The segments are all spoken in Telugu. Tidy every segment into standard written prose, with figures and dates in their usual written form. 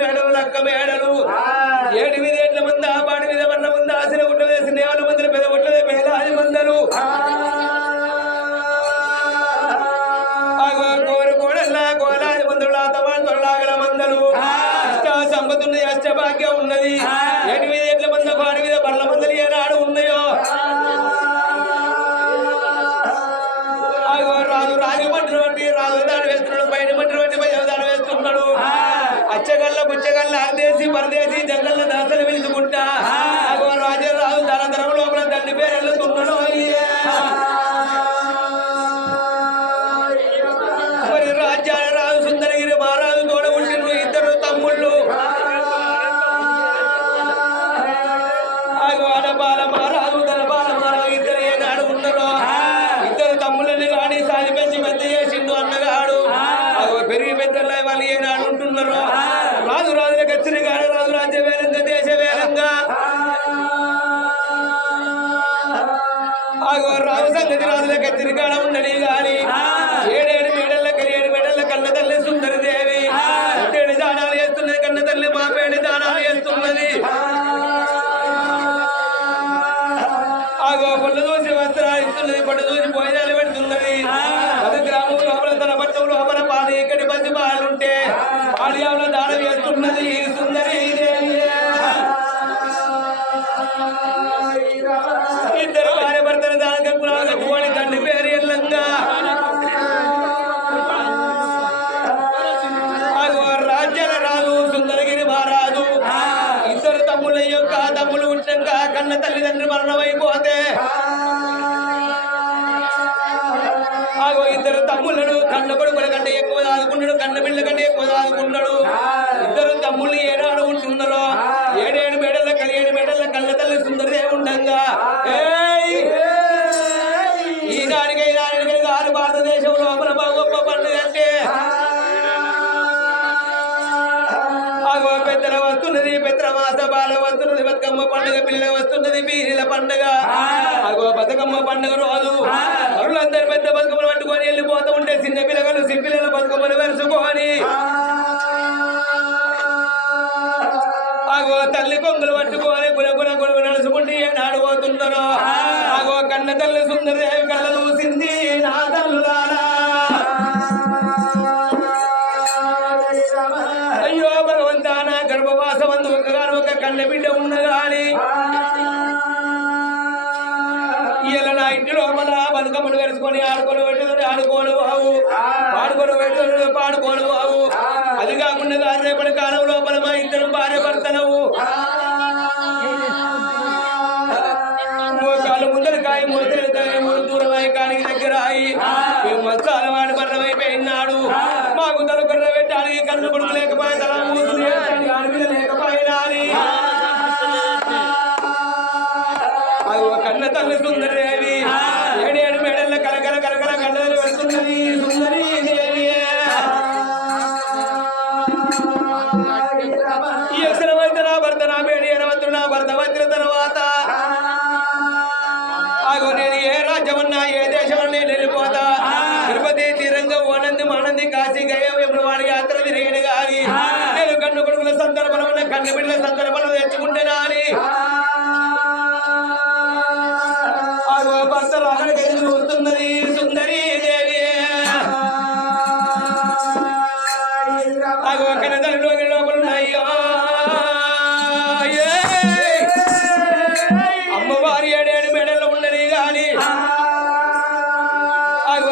మేడలు లక్క మేడలు 7 మంది ఆ పాడి మీద వన్న ముందు ఆశల గుట్ట వేసి నేల మందులు పెద్ద గుట్టలే వేలాది మందలు కోరుకోడల్లా కోలాది మందులు తమాగల మందలు అష్ట సంపత్తున్నది అష్టభాగ్యం ఉన్నది 8 మంది పాడి మీద బల్ల మందలు ఏనాడు ఉన్నాయో రాజు మంటలు బట్టి రాజు దాడి వేస్తున్నాడు బయట మంటలు బట్టి దాడి వేస్తున్నాడు అచ్చగల్ల బుచ్చగల్ల ఆదేశి పరదేశి జంగల్ల దాసలు పిలుచుకుంటా రాజు రాజు ధరం లోపల తండ్రి పేరు వెళ్తున్నాడు మరి రాజ్యాల రాజు సుందరగిరి మహారాజు తోడ ఉండిన 2 తమ్ముళ్ళు ఆడబాల మహారాజు ధనబాల మహారాజు 2 ఏనాడు ఉన్నారో 2 తమ్ముళ్ళని కానీ సాలి పెంచి పెద్ద చేసిండు అన్నగాడు పెరిగి పెద్దలు వాళ్ళు ఏనాడు ఉంటున్నారో రాజు రాజుల కచ్చిరి కాడు రాజు రాజ్య వేలంగా దేశ వేలంగా రాజు సంగతి రాజుల కచ్చిరి కాడ ఉండని గాని 7 మేడల కన్న తల్లి సుందరి దేవి 7 దానాలు చేస్తున్నది కన్న తల్లి బాపేడి దానాలు చేస్తున్నది పళ్ళు చూసి వస్త్రాలు ఇస్తున్నది పళ్ళు చూసి భోజనాలు పెడుతున్నది 10 గ్రామం లోపల తన పట్టం లోపల పాలు ఇక్కడి మంచి పాలుంటే పాడియాలో దానం చేస్తున్నది సుందరి దేవి 2 భార్య భర్తలు దానకూడని తండ్రి పేరు ఎల్లంగా రాజ్యాల రాజు సుందరగిరి మహారాజు 2 తమ్ముల యొక్క తమ్ములు ఉంచాక కన్న తల్లిదండ్రులు మరణమైపోతే 2 తమ్ముళ్ళను కన్న కొడుకుల కంటే ఎక్కువ దాదుకున్నాడు కన్న బిడ్డల కంటే ఎక్కువ దాదుకున్నాడు 2 తమ్ముళ్ళు ఏనాడు ఉంటున్నారో 7 మేడల 7 మేడల కన్న తల్లి సుందరదే ఉండంగా ఈనాడికి కాదు భారతదేశం లోపల గొప్ప పండుగ అంటే పెద్దల వస్తున్నది పెద్ద మాస బాల వస్తున్నది బతుకమ్మ పండుగ పిల్లల వస్తున్నది బీరిల పండుగ బతుకమ్మ పండుగ రోజు అరులందరూ పెద్ద బతుకమ్మలు పట్టుకొని వెళ్ళిపోతూ ఉంటే చిన్న పిల్లలు సిప్పిల్లల బతుకమ్మలు వెరుచుకొని తల్లి కొంగులు పట్టుకొని గుణ నడుచుకుంటే ఏనాడు పోతున్నారో కన్న తల్లి సుందరదేవి కళ్ళ చూసింది నా తల్లులారా అయ్యో భగవంతా నా గర్భవాసం అందు ఒక కన్న బిడ్డ ఉన్నగాని ఇలా నా ఇంటి లోపల బతుకమ్మలు వేసుకొని ఆడుకొని పెట్టుకుని ఆడుకోను బావు పాడుకొని పెట్టుకుని పాడుకోను బావు అది కాకుండా రేపటి కాలం లోపల మా 2 భార్య భర్తలవు మోకాలు ముందరకాయ మూడు దూరమై కానికి దగ్గర అయి మసాల వాడి మరణమైపోయినాడు మాకు తలకొర్ర పెట్టాలి కన్ను కొడుకు లేకపోయి తల మూతులు అడవిలో లేకపోయినా కన్న తల్లి సుందరదేవి 7 మేడల కలకల కళ్ళలు పెడుతున్నది సుందరి దేవి ఈ అక్షరమైతే నా భర్త నా మేడి ఎనవంతుడు నా భర్త వచ్చిన తర్వాత నేను ఏ రాజ్యమన్నా ఏ దేశమన్నా వెళ్ళిపోతా తిరుపతి తిరంగం ఓనంది మానంది కాశీ గయం ఎప్పుడు వాడి యాత్ర తిరిగాడు కానీ నేను కన్ను కొడుకుల సందర్భంలో ఉన్న కన్ను బిడ్డల సందర్భంలో తెచ్చుకుంటేనా అని భర్తలు అక్కడికి చూస్తున్నది సుందరి దేవి కన్న తల్లి లోపల ఉన్నాయో అమ్మవారి 7 మేడల్లో ఉన్నది కానీ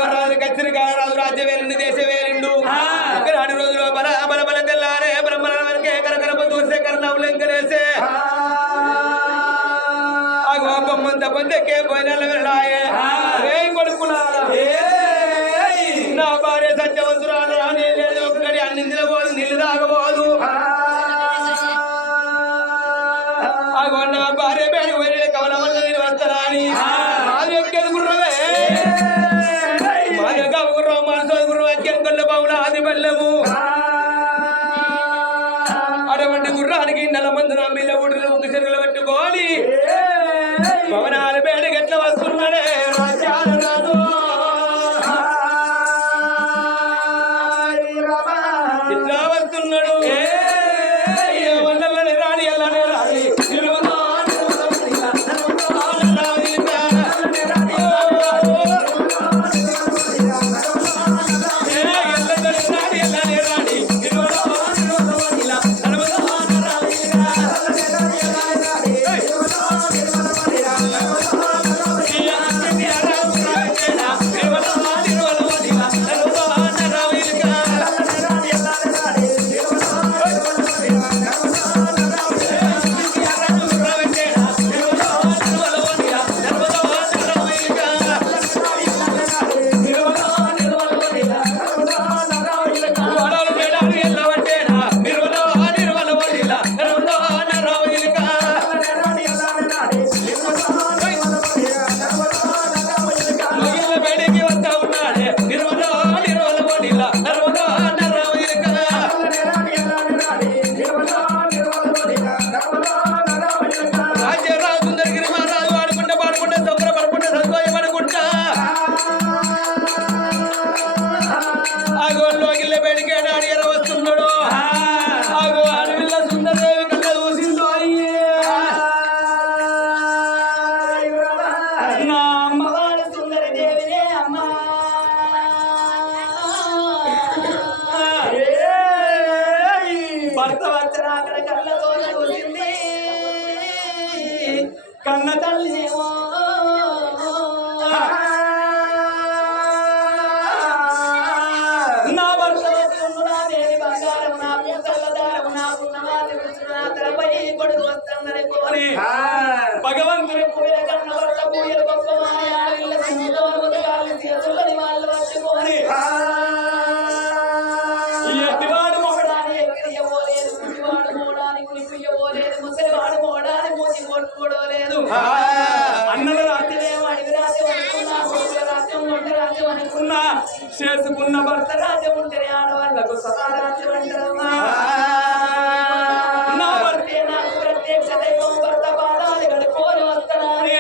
రాజు కచ్చిరి రాజు రాజ్య వేలిండు దేశ వేలిండు ఒకనాటి రోజులో బల తెల్లారే బ్రహ్మణ వరకే కరకరపు దూసే కర్ణవులెంకరేసే బొమ్మంత పొందకే పోయిన వెళ్ళాయే కొడుకున్నారా నా భార్య సత్యవంతురాలు రాని లేదు ఒకటి అన్నింటిలో పోదు నీళ్ళు తాగబోదు నా భార్య పేరు పోయిన కవల వల్ల నేను వస్తానా అని రాజు ఎక్కేది గుర్రవే మాదగా గుర్రం మనసు గుర్రం ఎక్కేది కొల్ల బావుల ఆది బల్లము అటువంటి గుర్రానికి 4 మంది నమ్మిల ఊడిలో చెరువులు పెట్టుకోని భవనాల పేడ గట్ల వస్తున్నాడే రాజా చేసుకున్నా చేసుకున్న భర్త రాజ్యం ఉంటేనే ఆడవాళ్ళకు సమాధానం అంటారమ్మా నా భర్తే నాకు ప్రత్యక్ష దైవం భర్త పాదాలు గడుపుకొని వస్తానని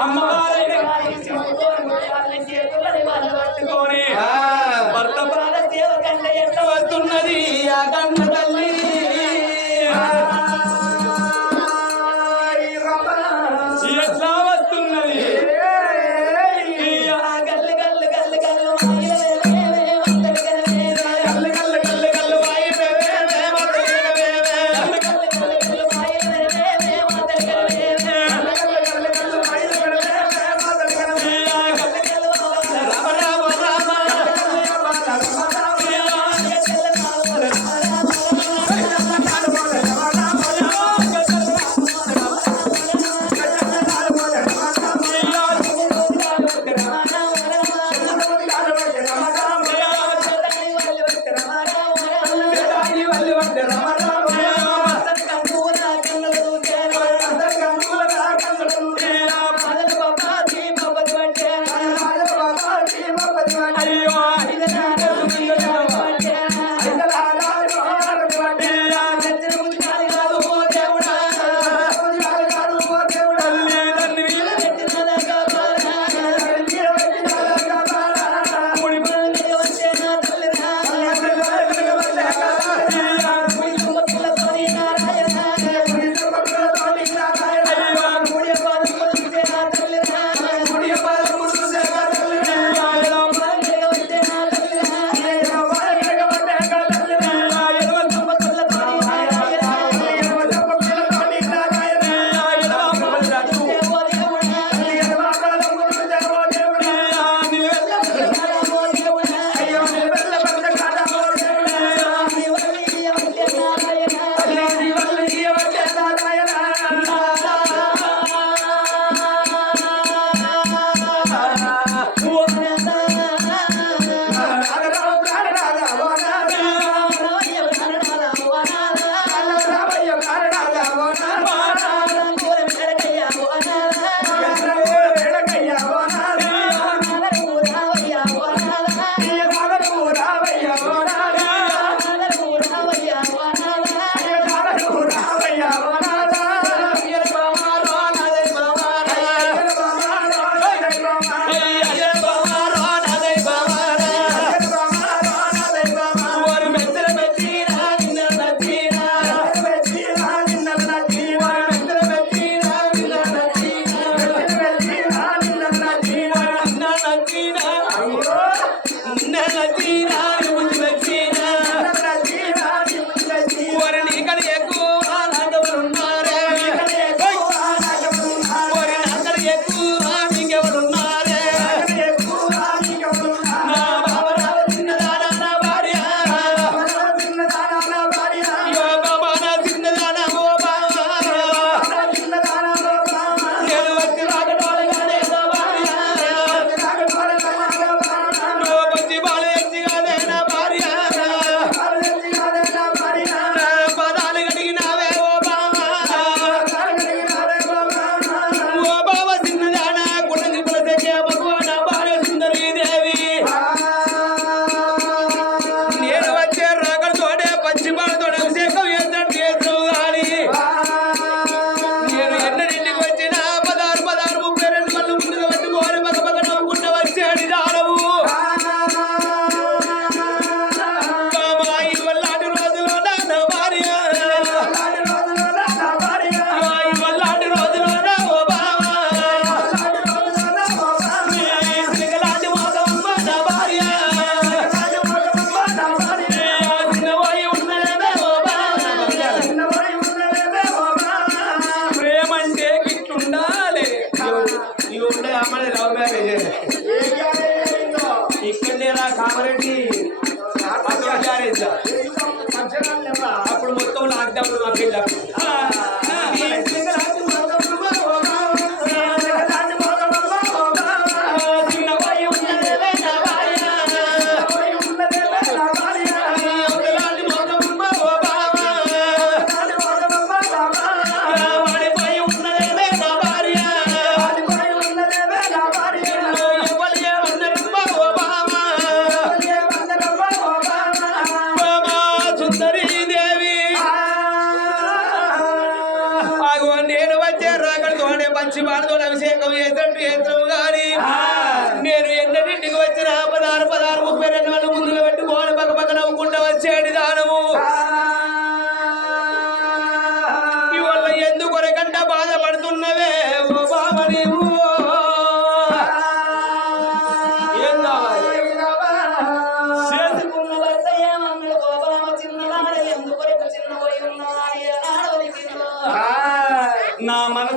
అమ్మవారైన చేతులని వాళ్ళు పట్టుకొని భర్త పాద సేవ కంట ఎట్లా వస్తున్నది ఆ కన్న తల్లి ఎట్లా వస్తున్నది గల్లు గల్లు గల్లు గల్లు కామారెడ్డి అప్పుడు మొత్తం లాక్డౌన్ మా పిల్లలు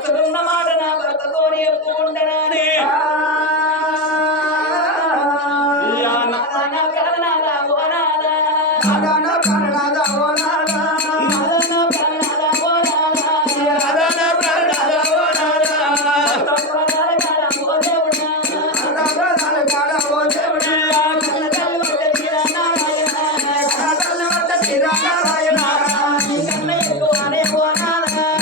మనసులున్న మాట నా భర్తతోనే చెప్పుకుంటానని